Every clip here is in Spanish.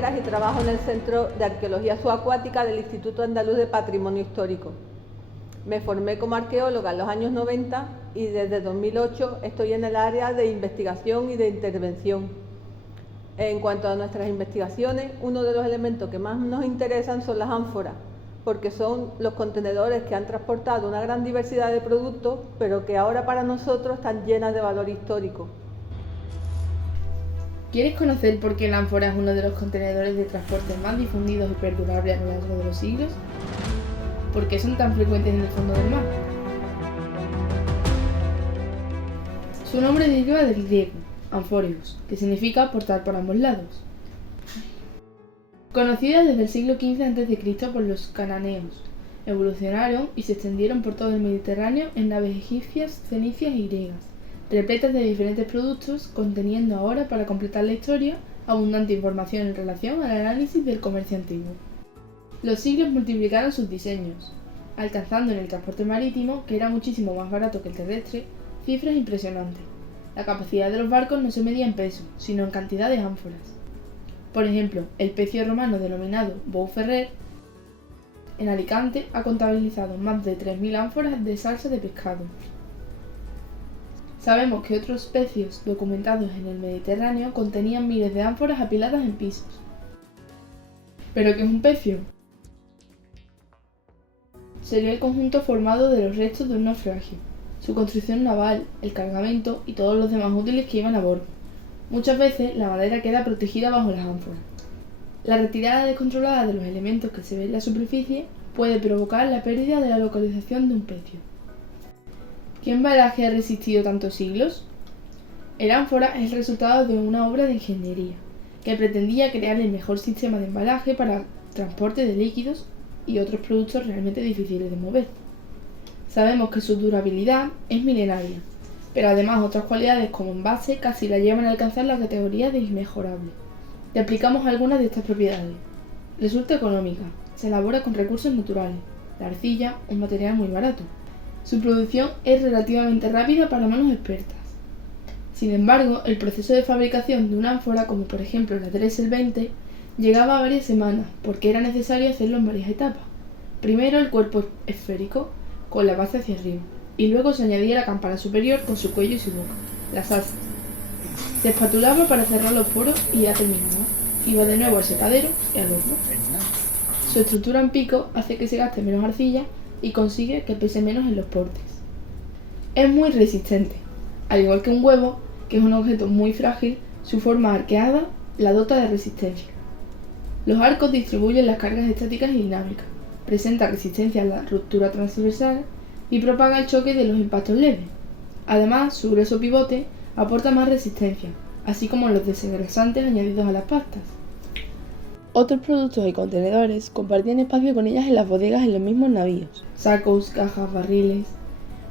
carreras y trabajo en el Centro de Arqueología Subacuática del Instituto Andaluz de Patrimonio Histórico. Me formé como arqueóloga en los años 90 y desde 2008 estoy en el área de investigación y de intervención. En cuanto a nuestras investigaciones, uno de los elementos que más nos interesan son las ánforas, porque son los contenedores que han transportado una gran diversidad de productos, pero que ahora para nosotros están llenas de valor histórico. ¿Quieres conocer por qué la ánfora es uno de los contenedores de transporte más difundidos y perdurables a lo largo de los siglos? ¿Por qué son tan frecuentes en el fondo del mar? Su nombre deriva del griego, anfóreos, que significa portar por ambos lados. Conocidas desde el siglo XV a.C. por los cananeos, evolucionaron y se extendieron por todo el Mediterráneo en naves egipcias, fenicias y griegas, repletas de diferentes productos, conteniendo ahora, para completar la historia, abundante información en relación al análisis del comercio antiguo. Los siglos multiplicaron sus diseños, alcanzando en el transporte marítimo, que era muchísimo más barato que el terrestre, cifras impresionantes. La capacidad de los barcos no se medía en peso, sino en cantidad de ánforas. Por ejemplo, el pecio romano denominado Bou Ferrer, en Alicante, ha contabilizado más de 3.000 ánforas de salsa de pescado. Sabemos que otros pecios documentados en el Mediterráneo contenían miles de ánforas apiladas en pisos. ¿Pero qué es un pecio? Sería el conjunto formado de los restos de un naufragio, su construcción naval, el cargamento y todos los demás útiles que iban a bordo. Muchas veces la madera queda protegida bajo las ánforas. La retirada descontrolada de los elementos que se ven en la superficie puede provocar la pérdida de la localización de un pecio. ¿Qué embalaje ha resistido tantos siglos? El ánfora es el resultado de una obra de ingeniería que pretendía crear el mejor sistema de embalaje para transporte de líquidos y otros productos realmente difíciles de mover. Sabemos que su durabilidad es milenaria, pero además otras cualidades como envase casi la llevan a alcanzar la categoría de inmejorable. Le aplicamos algunas de estas propiedades. Resulta económica, se elabora con recursos naturales, la arcilla, un material muy barato. Su producción es relativamente rápida para manos expertas. Sin embargo, el proceso de fabricación de una ánfora, como por ejemplo la Dressel 20, llegaba a varias semanas, porque era necesario hacerlo en varias etapas. Primero el cuerpo esférico, con la base hacia arriba, y luego se añadía la campana superior con su cuello y su boca, las asas. Se espatulaba para cerrar los poros y ya terminaba. Iba de nuevo al secadero y al horno. Su estructura en pico hace que se gaste menos arcilla y consigue que pese menos en los portes. Es muy resistente. Al igual que un huevo, que es un objeto muy frágil, su forma arqueada la dota de resistencia. Los arcos distribuyen las cargas estáticas y dinámicas, presenta resistencia a la ruptura transversal y propaga el choque de los impactos leves. Además, su grueso pivote aporta más resistencia, así como los desengrasantes añadidos a las pastas. Otros productos y contenedores compartían espacio con ellas en las bodegas en los mismos navíos, sacos, cajas, barriles,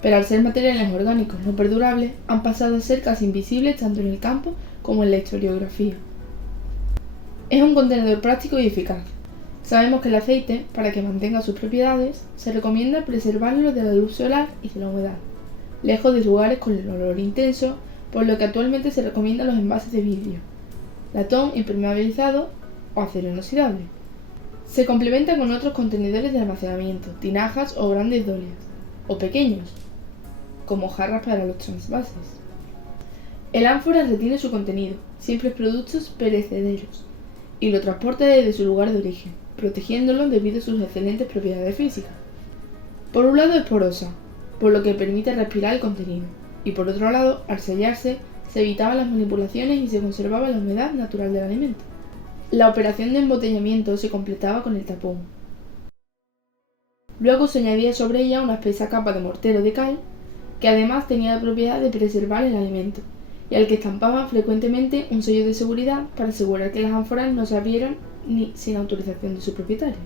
pero al ser materiales orgánicos no perdurables, han pasado a ser casi invisibles tanto en el campo como en la historiografía. Es un contenedor práctico y eficaz. Sabemos que el aceite, para que mantenga sus propiedades, se recomienda preservarlo de la luz solar y de la humedad, lejos de lugares con el olor intenso, por lo que actualmente se recomiendan los envases de vidrio, latón impermeabilizado o acero inoxidable. Se complementa con otros contenedores de almacenamiento, tinajas o grandes dolias, o pequeños, como jarras para los trasvases. El ánfora retiene su contenido, simples productos perecederos, y lo transporta desde su lugar de origen, protegiéndolo debido a sus excelentes propiedades físicas. Por un lado es porosa, por lo que permite respirar el contenido, y por otro lado, al sellarse, se evitaban las manipulaciones y se conservaba la humedad natural del alimento. La operación de embotellamiento se completaba con el tapón. Luego se añadía sobre ella una espesa capa de mortero de cal, que además tenía la propiedad de preservar el alimento, y al que estampaban frecuentemente un sello de seguridad para asegurar que las ánforas no se abrieran ni sin autorización de su propietario.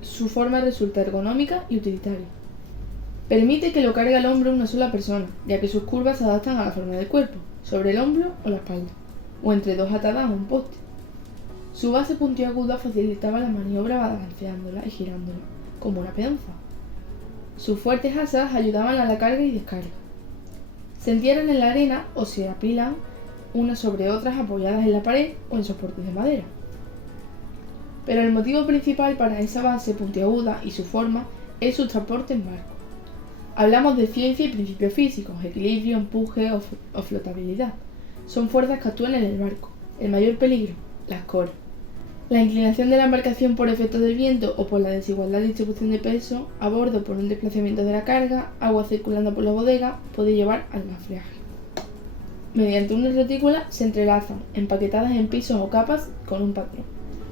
Su forma resulta ergonómica y utilitaria. Permite que lo cargue al hombro una sola persona, ya que sus curvas se adaptan a la forma del cuerpo, sobre el hombro o la espalda, o entre dos atadas a un poste. Su base puntiaguda facilitaba la maniobra balanceándola y girándola, como una peonza. Sus fuertes asas ayudaban a la carga y descarga. Se entierran en la arena o se apilan unas sobre otras apoyadas en la pared o en soportes de madera. Pero el motivo principal para esa base puntiaguda y su forma es su transporte en barco. Hablamos de ciencia y principios físicos, equilibrio, empuje o flotabilidad. Son fuerzas que actúan en el barco. El mayor peligro, las coras. La inclinación de la embarcación por efecto del viento o por la desigualdad de distribución de peso a bordo por un desplazamiento de la carga, agua circulando por la bodega, puede llevar al naufragio. Mediante una retícula se entrelazan, empaquetadas en pisos o capas con un patrón.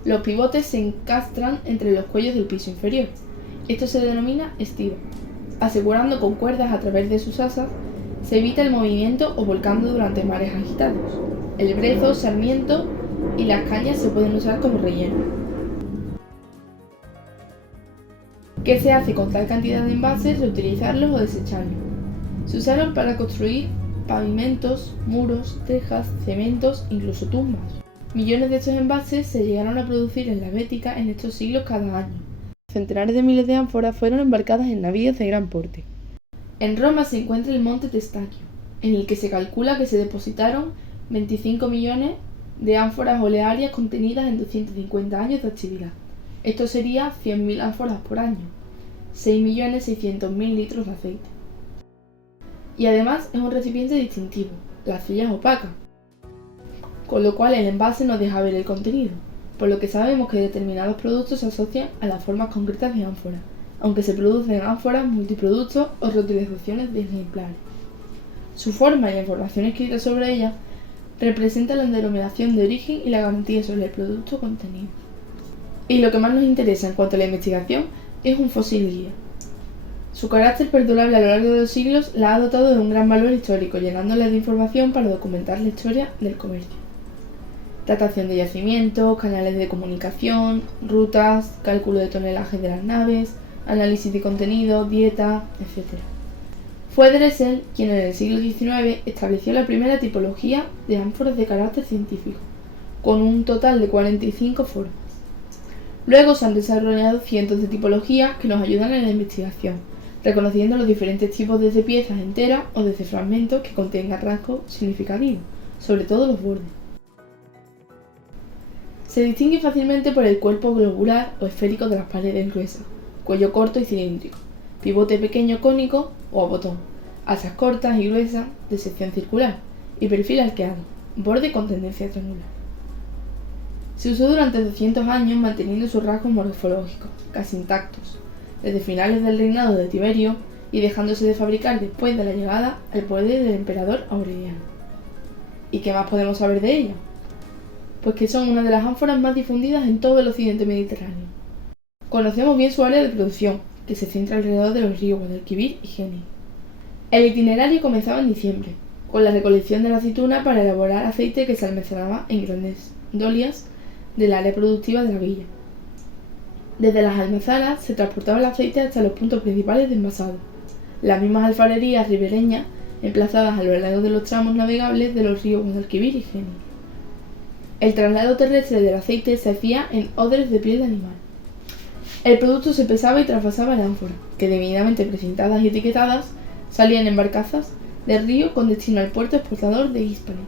Los pivotes se encastran entre los cuellos del piso inferior. Esto se denomina estiba. Asegurando con cuerdas a través de sus asas, se evita el movimiento o volcando durante mares agitados. El brezo, sarmiento y las cañas se pueden usar como relleno. ¿Qué se hace con tal cantidad de envases? Reutilizarlos o desecharlos. Se usaron para construir pavimentos, muros, tejas, cementos, incluso tumbas. Millones de estos envases se llegaron a producir en la Bética en estos siglos cada año. Centenares de miles de ánforas fueron embarcadas en navíos de gran porte. En Roma se encuentra el monte Testaccio, en el que se calcula que se depositaron 25 millones de ánforas olearias contenidas en 250 años de actividad. Esto sería 100.000 ánforas por año, 6.600.000 litros de aceite. Y además es un recipiente distintivo, la arcilla es opaca, con lo cual el envase no deja ver el contenido, por lo que sabemos que determinados productos se asocian a las formas concretas de ánfora, aunque se producen ánforas, multiproductos o reutilizaciones de ejemplares. Su forma y la información escrita sobre ella representan la denominación de origen y la garantía sobre el producto contenido. Y lo que más nos interesa en cuanto a la investigación es un fósil guía. Su carácter perdurable a lo largo de los siglos la ha dotado de un gran valor histórico, llenándola de información para documentar la historia del comercio. Datación de yacimientos, canales de comunicación, rutas, cálculo de tonelaje de las naves, análisis de contenido, dieta, etc. Fue Dressel quien en el siglo XIX estableció la primera tipología de ánforas de carácter científico, con un total de 45 formas. Luego se han desarrollado cientos de tipologías que nos ayudan en la investigación, reconociendo los diferentes tipos desde piezas enteras o desde fragmentos que contengan rasgos significativos, sobre todo los bordes. Se distingue fácilmente por el cuerpo globular o esférico de las paredes gruesas, cuello corto y cilíndrico, pivote pequeño cónico o a botón, asas cortas y gruesas de sección circular y perfil arqueado, borde con tendencia triangular. Se usó durante 200 años manteniendo sus rasgos morfológicos, casi intactos, desde finales del reinado de Tiberio y dejándose de fabricar después de la llegada al poder del emperador Aureliano. ¿Y qué más podemos saber de ellas? Pues que son una de las ánforas más difundidas en todo el occidente mediterráneo. Conocemos bien su área de producción, que se centra alrededor de los ríos Guadalquivir y Genil. El itinerario comenzaba en diciembre, con la recolección de la aceituna para elaborar aceite que se almacenaba en grandes dolias del área productiva de la villa. Desde las almazaras se transportaba el aceite hasta los puntos principales de envasado, las mismas alfarerías ribereñas emplazadas a lo largo de los tramos navegables de los ríos Guadalquivir y Genil. El traslado terrestre del aceite se hacía en odres de piel de animal. El producto se pesaba y trasvasaba en ánforas, que debidamente precintadas y etiquetadas, salían en barcazas del río con destino al puerto exportador de Hispalis.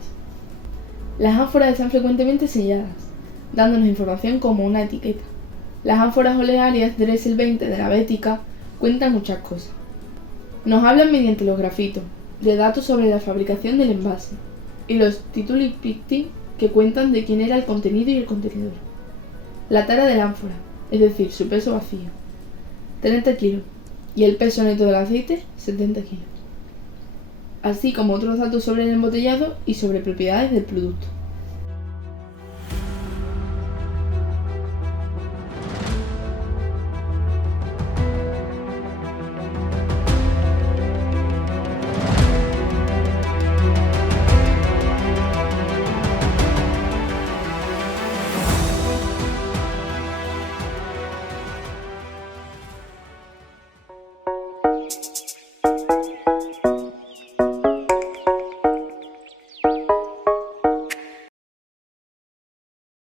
Las ánforas están frecuentemente selladas, dándonos información como una etiqueta. Las ánforas olearias Dressel 20 de la Bética cuentan muchas cosas. Nos hablan mediante los grafitos, de datos sobre la fabricación del envase, y los tituli picti que cuentan de quién era el contenido y el contenedor. La tara del ánfora, es decir, su peso vacío, 30 kilos, y el peso neto del aceite, 70 kilos. Así como otros datos sobre el embotellado y sobre propiedades del producto.